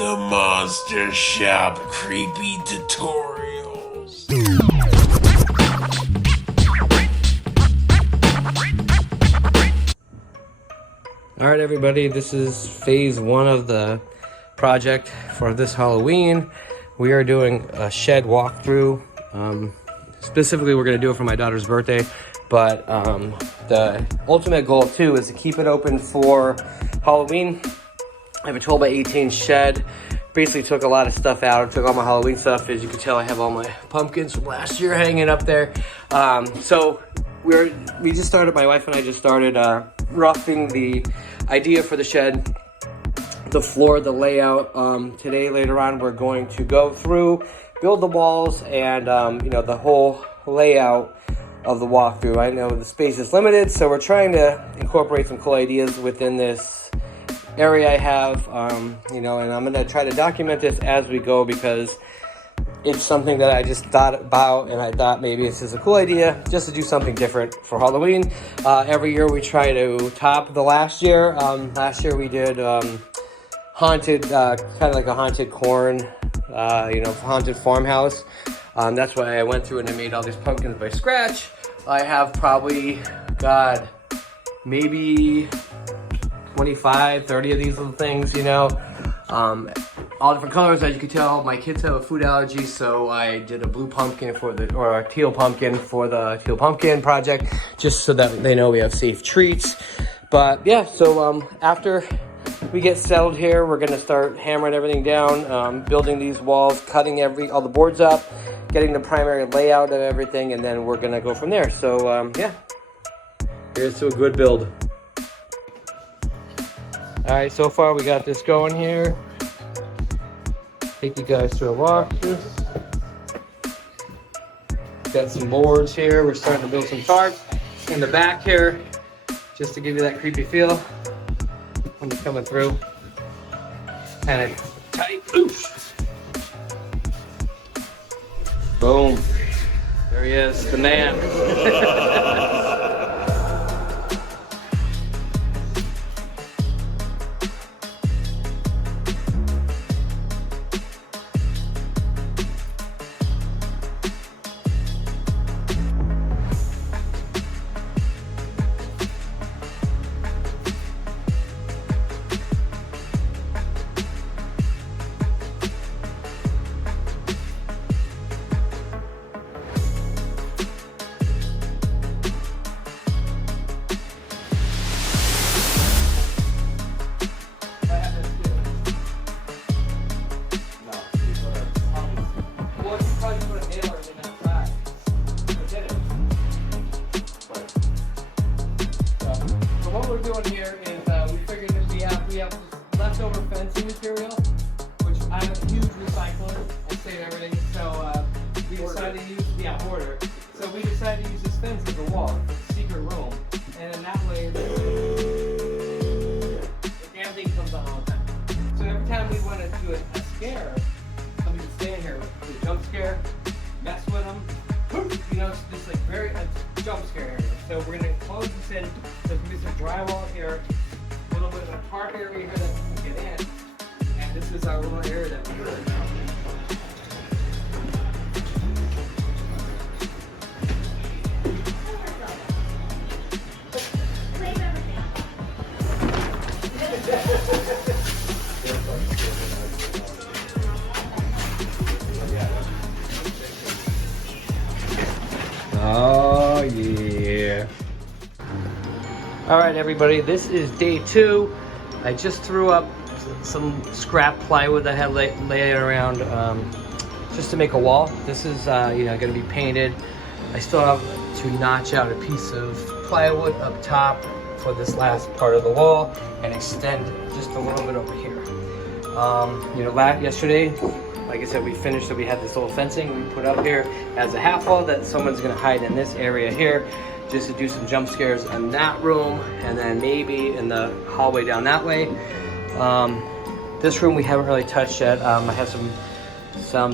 the Monster Shop creepy tutorials. Alright everybody, this is phase 1 of the project for this Halloween. We are doing a shed walkthrough. Specifically, we're going to do it for my daughter's birthday, but the ultimate goal too is to keep it open for Halloween. I have a 12 by 18 shed. Basically took a lot of stuff out, took all my Halloween stuff. As you can tell, I have all my pumpkins from last year hanging up there. So we just started, my wife and I just started roughing the idea for the shed, the floor, the layout. Today, later on, we're going to go through, build the walls, and the whole layout of the walkthrough. I know the space is limited, so we're trying to incorporate some cool ideas within this area I have, and I'm going to try to document this as we go because it's something that I just thought about, and I thought maybe this is a cool idea just to do something different for Halloween. Every year we try to top the last year. Last year we did haunted, kind of like a haunted corn, haunted farmhouse. That's why I went through and I made all these pumpkins by scratch. I have probably, maybe 25, 30 of these little things, all different colors. As you can tell, my kids have a food allergy, so I did a blue pumpkin or a teal pumpkin for the teal pumpkin project, just so that they know we have safe treats. But yeah, so after we get settled here, we're gonna start hammering everything down, building these walls, cutting all the boards up, getting the primary layout of everything, and then we're gonna go from there. So yeah, here's to a good build. All right, so far we got this going here. Take you guys through a walk. Got some boards here. We're starting to build some tarps in the back here, just to give you that creepy feel when you're coming through. Kind of tight. Oof. Boom. There he is, the man. Here is we figured that we have leftover fencing material, which I'm a huge recycler. I save everything, so we decided to use border. So we decided to use this fence as a wall, a secret room, and in that way, the damn thing comes on all the time. So every time we want to do a scare, somebody would stand here with a jump scare, mess with them. It's just like a jump scare area. So we're going to close this in. So there's a drywall here, a little bit of a park area here that we can get in, and this is our little area that we're doing now. Oh yeah. Alright everybody, this is day 2. I just threw up some scrap plywood that I had laying around just to make a wall. This is going to be painted. I still have to notch out a piece of plywood up top for this last part of the wall and extend just a little bit over here. Yesterday, like I said, we finished, so we had this little fencing we put up here as a half wall that someone's going to hide in this area here, just to do some jump scares in that room, and then maybe in the hallway down that way. This room we haven't really touched yet. I have some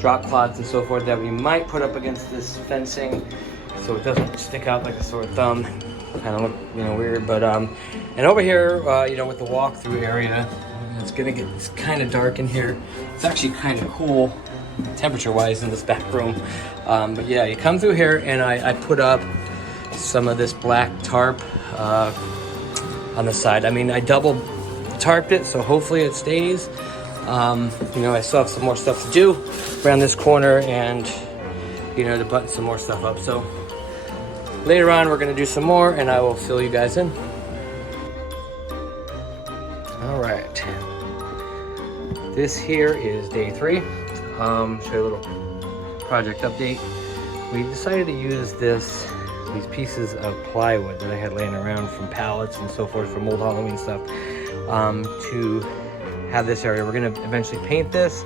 drop clods and so forth that we might put up against this fencing so it doesn't stick out like a sore thumb. Kind of look, weird. But and over here, with the walkthrough area, It's kind of dark in here. It's actually kind of cool temperature-wise in this back room. But yeah, you come through here, and I put up some of this black tarp on the side. I mean, I double tarped it, so hopefully it stays. You know, I still have some more stuff to do around this corner, and you know, to button some more stuff up. So later on, we're gonna do some more, and I will fill you guys in. All right, this here is day 3. Show you a little project update. We decided to use these pieces of plywood that I had laying around from pallets and so forth from old Halloween stuff to have this area. We're gonna eventually paint this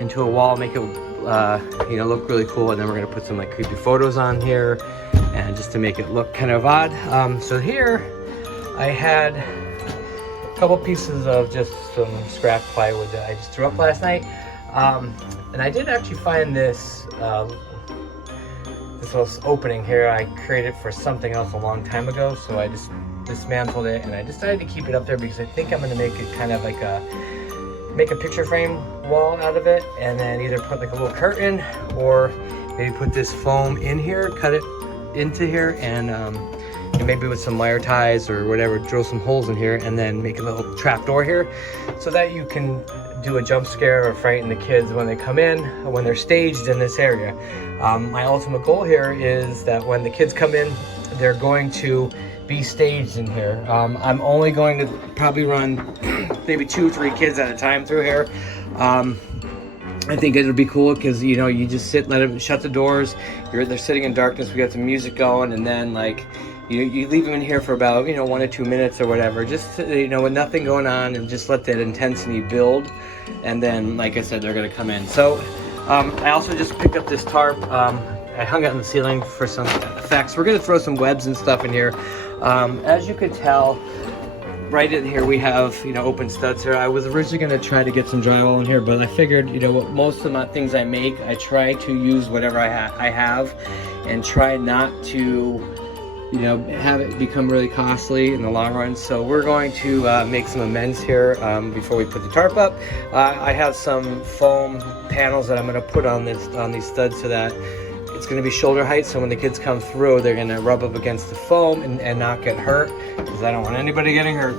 into a wall, make it you know, look really cool, and then we're gonna put some like creepy photos on here, and just to make it look kind of odd. So here I had a couple pieces of just some scrap plywood that I just threw up last night, and I did actually find this little opening here. I created for something else a long time ago, so I just dismantled it, and I decided to keep it up there because I think I'm gonna make it kind of like make a picture frame wall out of it, and then either put like a little curtain, or maybe put this foam in here, cut it into here, and maybe with some wire ties or whatever, drill some holes in here, and then make a little trap door here, so that you can do a jump scare or frighten the kids when they come in, or when they're staged in this area. My ultimate goal here is that when the kids come in, they're going to be staged in here. I'm only going to probably run maybe 2 or 3 kids at a time through here. I think it would be cool because, you know, you just sit, let them shut the doors. They're sitting in darkness. We got some music going, and then like you leave them in here for about, you know, 1 or 2 minutes or whatever, just to, you know, with nothing going on, and just let that intensity build. And then, like I said, they're gonna come in. So I also just picked up this tarp. I hung it on the ceiling for some effects. We're gonna throw some webs and stuff in here. As you could tell, right in here we have, you know, open studs here. I was originally gonna try to get some drywall in here, but I figured, you know, most of my things I make, I try to use whatever I have, and try not to, you know, have it become really costly in the long run. So we're going to make some amends here before we put the tarp up. I have some foam panels that I'm gonna put on these studs, so that it's going to be shoulder height, so when the kids come through, they're going to rub up against the foam and not get hurt, because I don't want anybody getting hurt.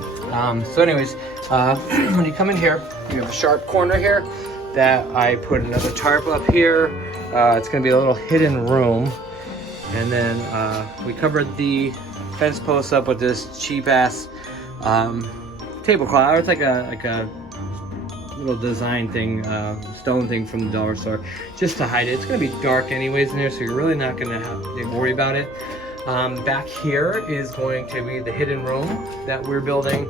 So anyways, when you come in here, you have a sharp corner here that I put another tarp up here. It's going to be a little hidden room. And then we covered the fence posts up with this cheap ass tablecloth. It's like a little design thing, stone thing from the dollar store, just to hide it. It's going to be dark anyways in there, so you're really not going to have to worry about it. Back here is going to be the hidden room that we're building.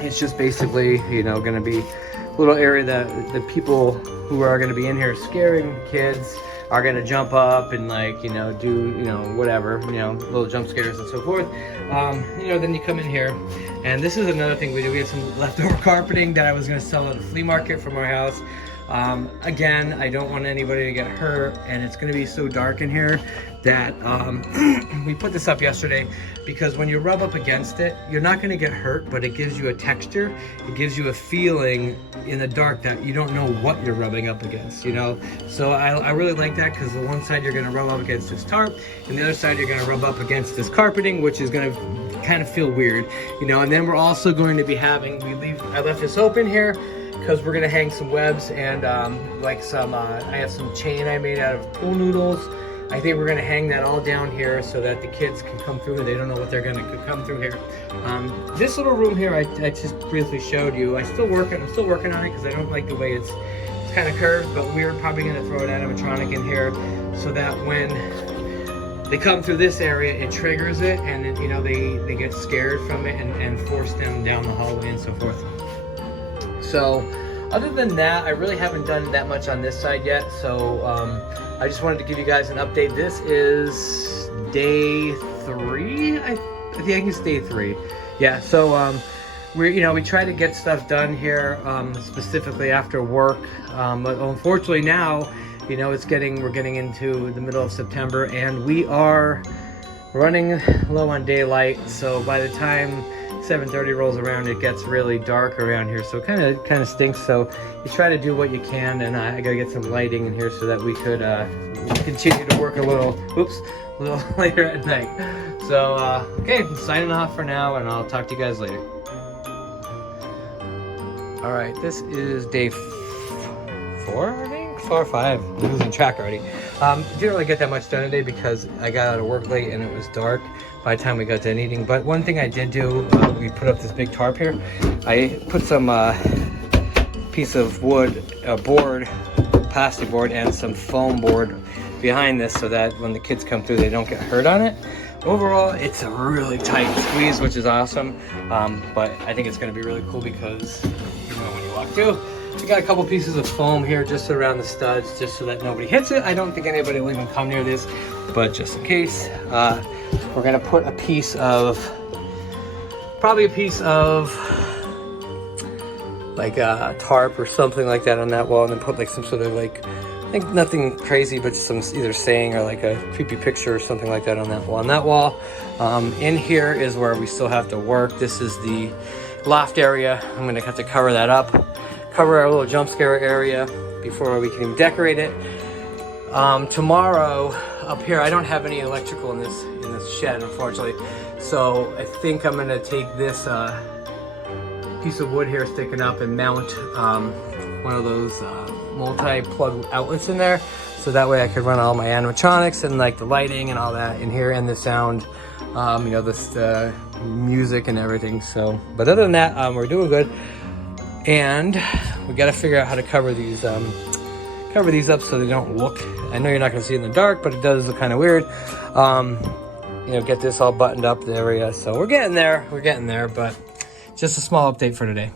It's just basically, you know, going to be a little area that the people who are going to be in here scaring kids are going to jump up and, like, you know, do, you know, whatever, you know, little jump scares and so forth. You know, then you come in here, and this is another thing we do. We had some leftover carpeting that I was going to sell at the flea market from our house. Again, I don't want anybody to get hurt, and it's going to be so dark in here that we put this up yesterday, because when you rub up against it, you're not going to get hurt, but it gives you a texture. It gives you a feeling in the dark that you don't know what you're rubbing up against, you know. So I really like that, because the one side you're going to rub up against this tarp, and the other side you're going to rub up against this carpeting, which is going to kind of feel weird, you know. And then we're also going to be having, I left this open here because we're gonna hang some webs and like some I have some chain I made out of pool noodles. I think we're gonna hang that all down here so that the kids can come through. They don't know what they're gonna come through here. This little room here, I just briefly showed you. I'm still working on it, because I don't like the way it's kind of curved, but we're probably gonna throw an animatronic in here so that when they come through this area, it triggers it, and then, you know, they get scared from it and force them down the hallway and so forth. So other than that, I really haven't done that much on this side yet. So I just wanted to give you guys an update. This is day 3. I think it's day 3. Yeah. So we try to get stuff done here, specifically after work. But unfortunately now, you know, we're getting into the middle of September, and we are running low on daylight. So by the time 7:30 rolls around, it gets really dark around here, so it kind of stinks. So you try to do what you can, and I gotta get some lighting in here so that we could continue to work a little later at night. So okay, I'm signing off for now, and I'll talk to you guys later. All right, this is day 4, I think, 4 or 5. I'm losing track already. Didn't really get that much done today because I got out of work late and it was dark by the time we got done eating. But one thing I did do, we put up this big tarp here. I put some piece of wood, board, plastic board, and some foam board behind this so that when the kids come through, they don't get hurt on it. Overall, it's a really tight squeeze, which is awesome. But I think it's going to be really cool because, you know, when you walk through, we got a couple pieces of foam here just around the studs, just so that nobody hits it. I don't think anybody will even come near this, but just in case, we're gonna put a piece of, probably a piece of like a tarp or something like that on that wall, and then put like some sort of like, I think nothing crazy, but just some either saying or like a creepy picture or something like that on that wall. On that wall, in here is where we still have to work. This is the loft area. I'm gonna have to cover that up. Cover our little jump scare area before we can even decorate it. Tomorrow up here, I don't have any electrical in this shed, unfortunately. So I think I'm gonna take this piece of wood here sticking up and mount one of those multi-plug outlets in there. So that way I could run all my animatronics and like the lighting and all that in here, and the sound, you know, the music and everything. So, but other than that, we're doing good. And we got to figure out how to cover these up so they don't look, I know you're not going to see it in the dark, but it does look kind of weird. You know, get this all buttoned up, the area. So we're getting there, but just a small update for today.